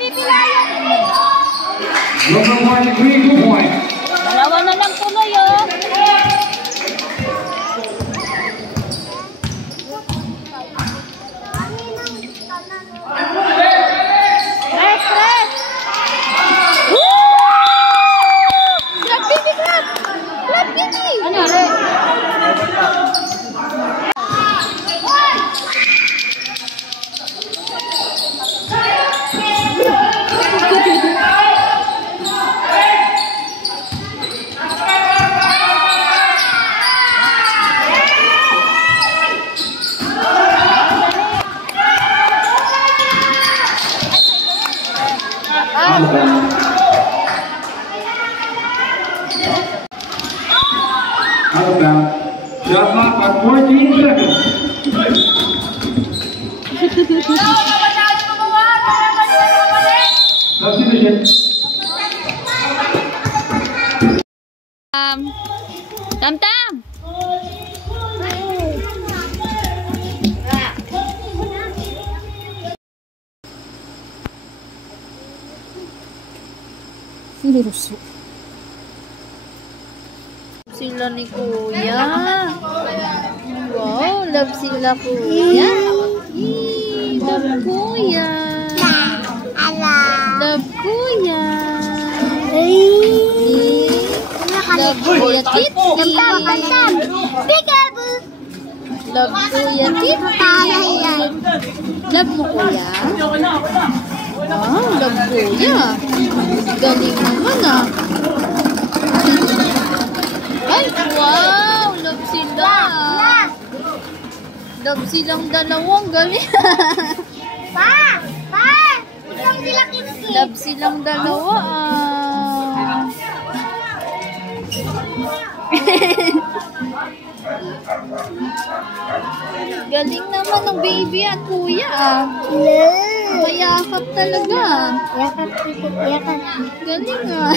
Number 1, 2 points. Dalawa na lang tuloy, oh. Press, press. Woo! Clap, Kitty, clap. Clap, Kitty. Ano? Out of bounds. Shot clock by 14 seconds. Substitution. Tam-tam. Seryoso. Sila ni Kuya. Wow, love sila Kuya. Love Kuya. Love Kuya. Love Kuya Kitty. Love Kuya Kitty. Love mo Kuya? Ah, love Kuya. Galing naman ah. Ay, wow! Love sila. Love silang dalawang galing. Love silang dalawa ah. Galing naman ng baby at kuya ah. Mayakap talaga. Yakap. Galing ah.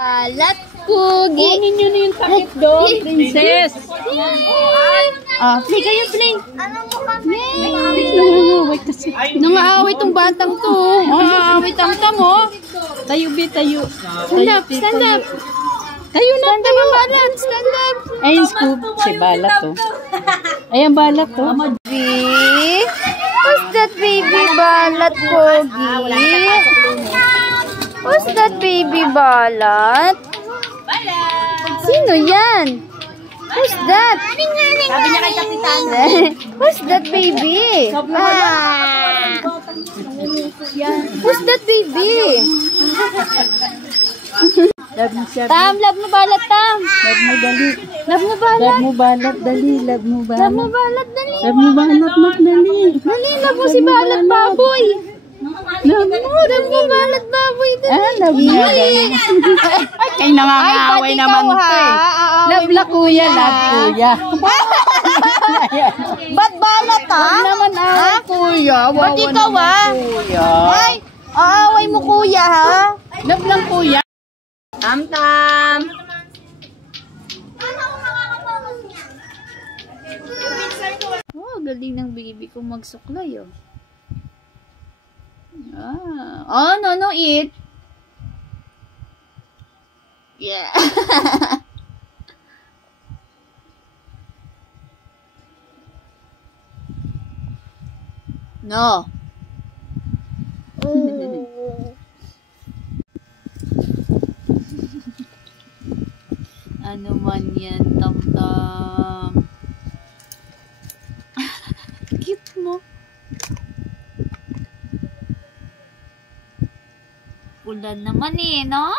Alat Pugi. Kunin nyo na yung takip doon, princess. Play kayo, play. Nangaaway kasi. Nangaaway tong batang to. Nangaaway tam-tam, oh. Tayo, be, tayo. Stand up, stand up. Tayo na, tayo. Balat, stand up. Ayun, scoop. Si Balat, oh. Ayan, Balat, oh. Baby? Who's that baby Balat, Pogi? Who's that baby Balat? Sino yan? Who's that? Sabi niya kay Kapitan. Who's that baby? Who's that baby? Love mo siya. Tam, love mo Balat, Tam. Love mo dali. Love mo Balat. Love mo Balat, dali. Love mo Balat. Love mo Balat, dali. Love mo Balat, mak, dali. Dali, love mo si Balat, baboy. Love mo Balat, baboy, dali. Love mo dali. Ay, kayo nangangaaway naman ito eh. Love la kuya, love kuya. Ba't Balat ha? Huwag naman away kuya. Ba't ikaw ha? Kuya. Ay, aaway mo kuya ha? Love lang kuya. Tam-tam. Oh, galing ng baby ko magsuklay oh. Oh, no, eat. Yeah. No. Ano man yan, tam-tam. Cute mo. Ulan naman eh, no?